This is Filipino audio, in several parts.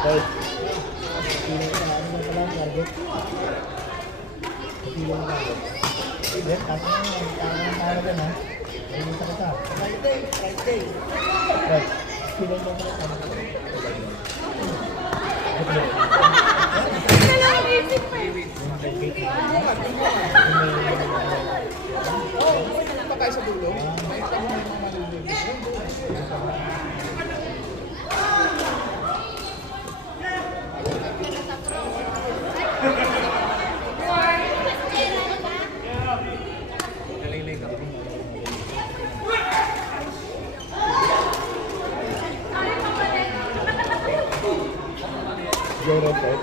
Right. Pili ka na. Ano na pala ang target? Pili ka na. Sige, kasi ang tama ka na. Ayun sa kita. Friday. Right. Pili ka na. Punta tayo sa dulo. May isa mga malulog. Joe Robert.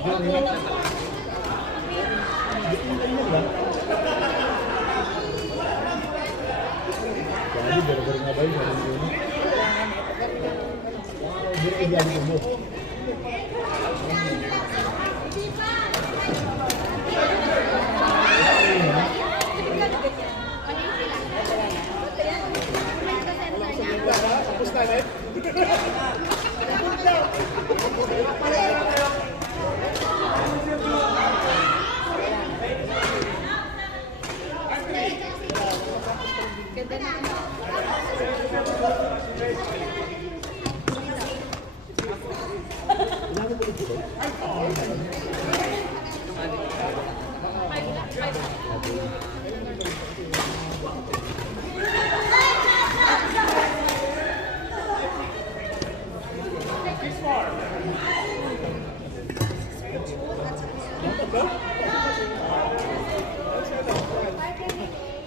Joe Robert. Jadi gara-gara ngapain hari ini? Jadi jadi dulu. Tapos na rin.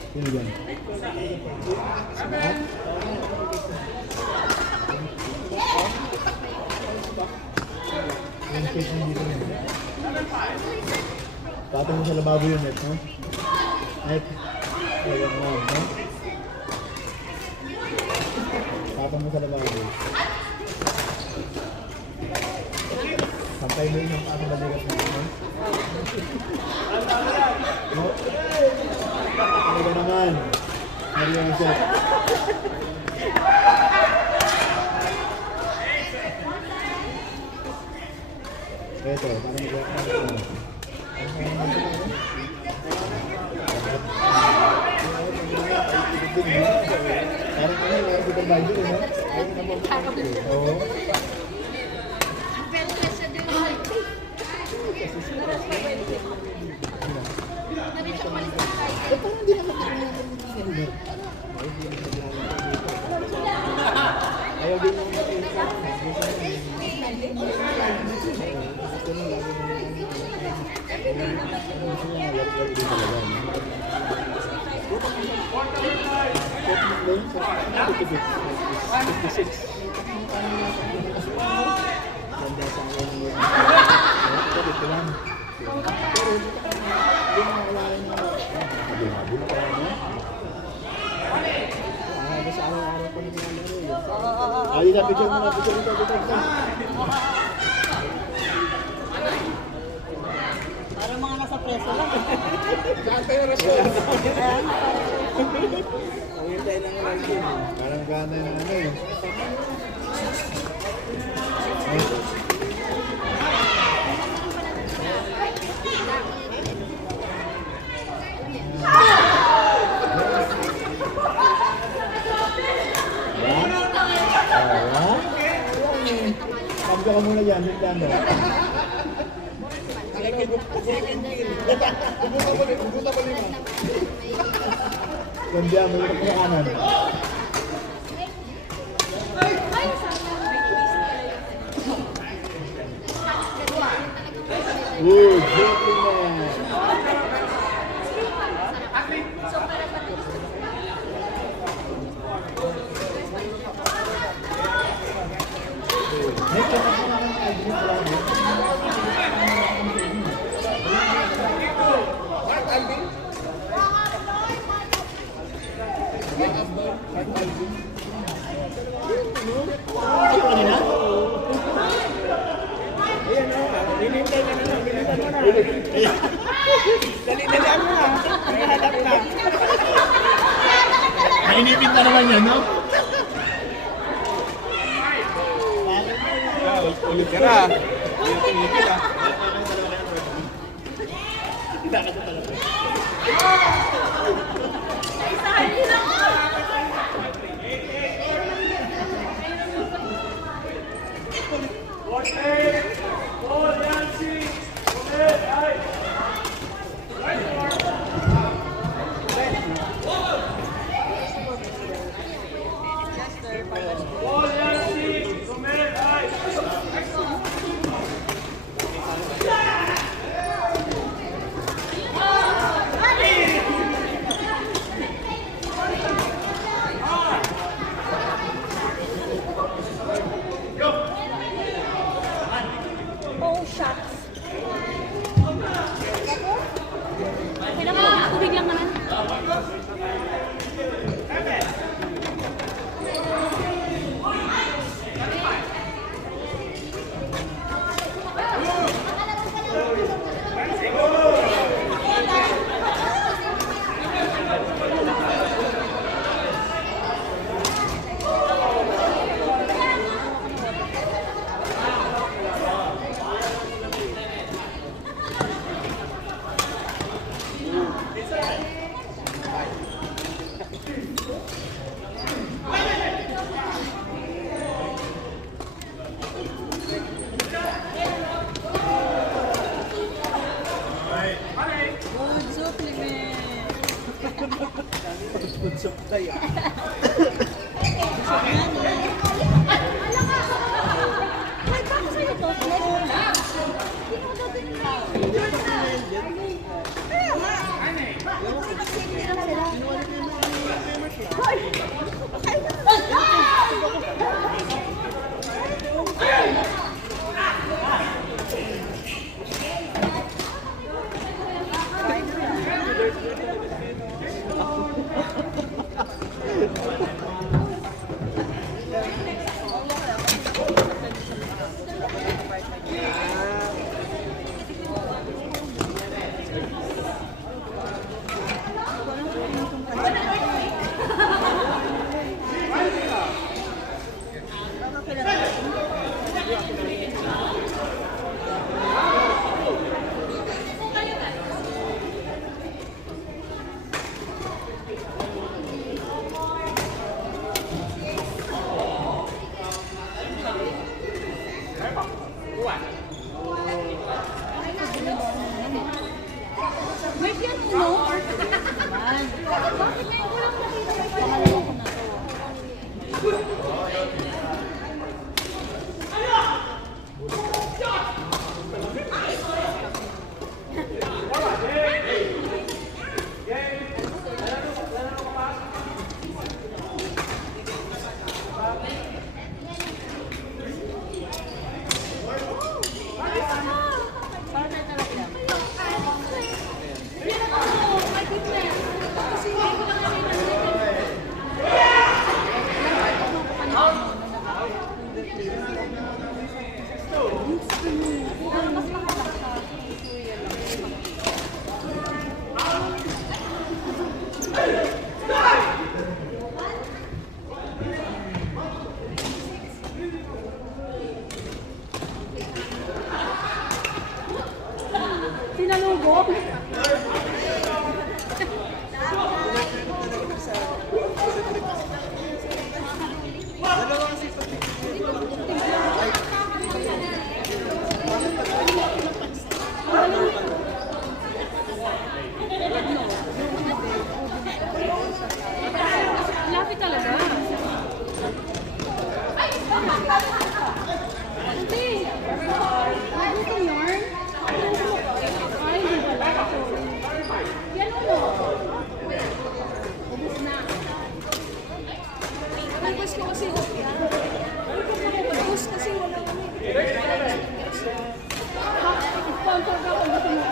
Ini kan. Yung station dito na. Tatang mo sa lababo yun, Net, no? Net. Ayan mo, no? Tatang mo sa lababo. Sampay mo yun ang paano balikat mo, no? No? Ano ba naman? Mario ang shot. Ito, parang mag-work mo. Parang ano, yung supervisor, no? Oo. Ayaw din naman Ay, picture mo na, picture ito. Parang mga nasa preso lang. Saan tayo rasyon? Parang gana ng ano eh. Sabi ka muna dyan, dyan mo. Pupunta pa lima. Ganda mo yung kanan. Good, gentleman. Dali-dalian mo na. Naghahanap na. Nainipit na naman yan, no? Ulit ka na. Hindi na tumigil ah. Oh, shucks. Kailangan tubig lang naman. Good supplement. Food supply ah. Wait, bakit sa'yo to? Kaya nga. Hoy! Wait, yan uno? Naman. Bakit ngayon ko lang nakita ko pangalawa ko na to? Sinalubog? Lapit talaga. Hindi. Ano ito yarn? Ay, hindi pala. Yan o. Ubus na. Ubus ko kasi. Ubus kasi wala kami. Sponsor ka kung gusto mo.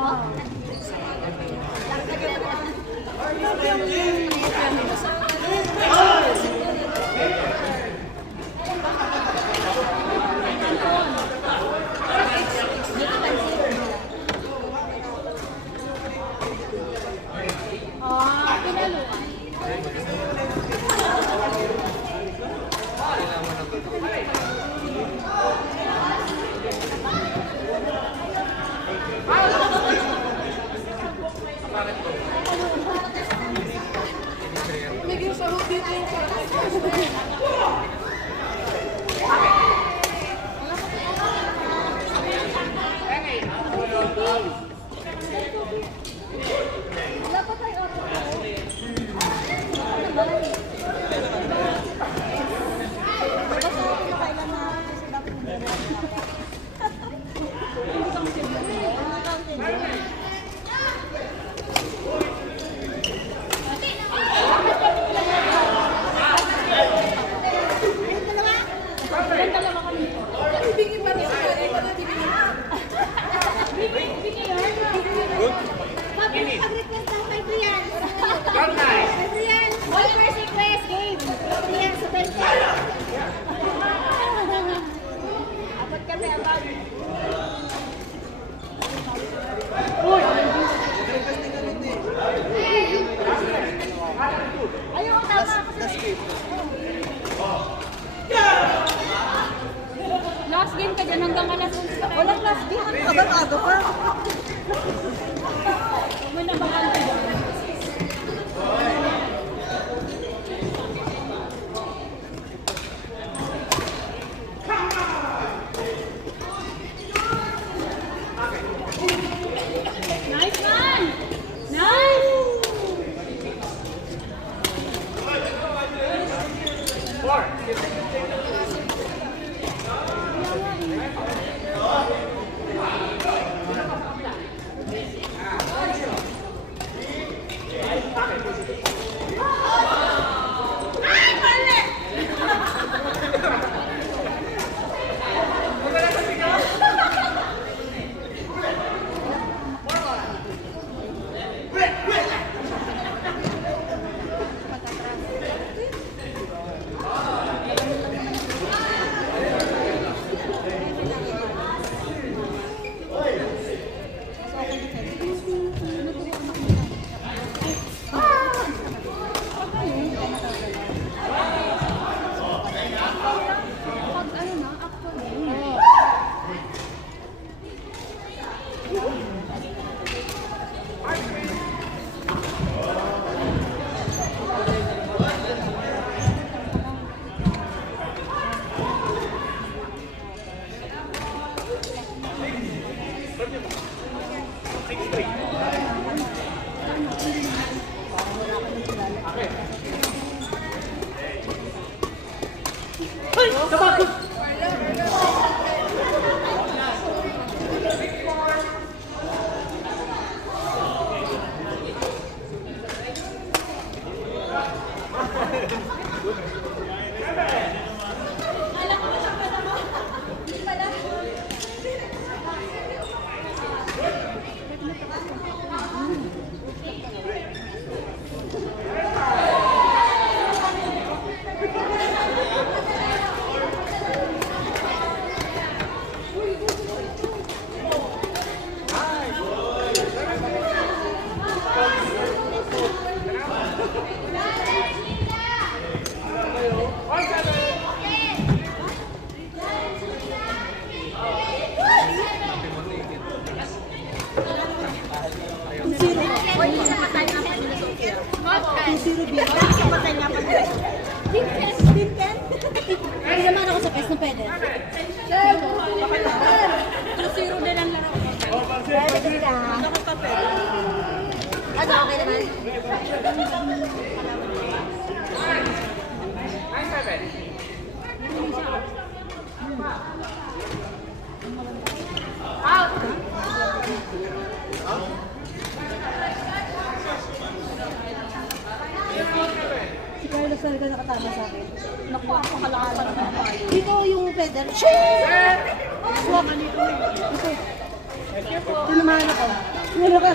Wow. Pinaluan. Apat kami, apat. Uy! Ayun, tama kasi. Last game ka dyan hanggang alas 11 ka. Walang last game. Abang-aga pa. May nabakante dyan. Nice man! Nice! Hindi naman ako sa PES na pwede. 2-0 na lang laro. Ano, okay naman? Out! Si Carlos talaga nakatama sa akin. Naku, ako kalakasan ng payo. Dito yung feather. Shit! Swak! Ito. Tinamaan ako. Wala ka.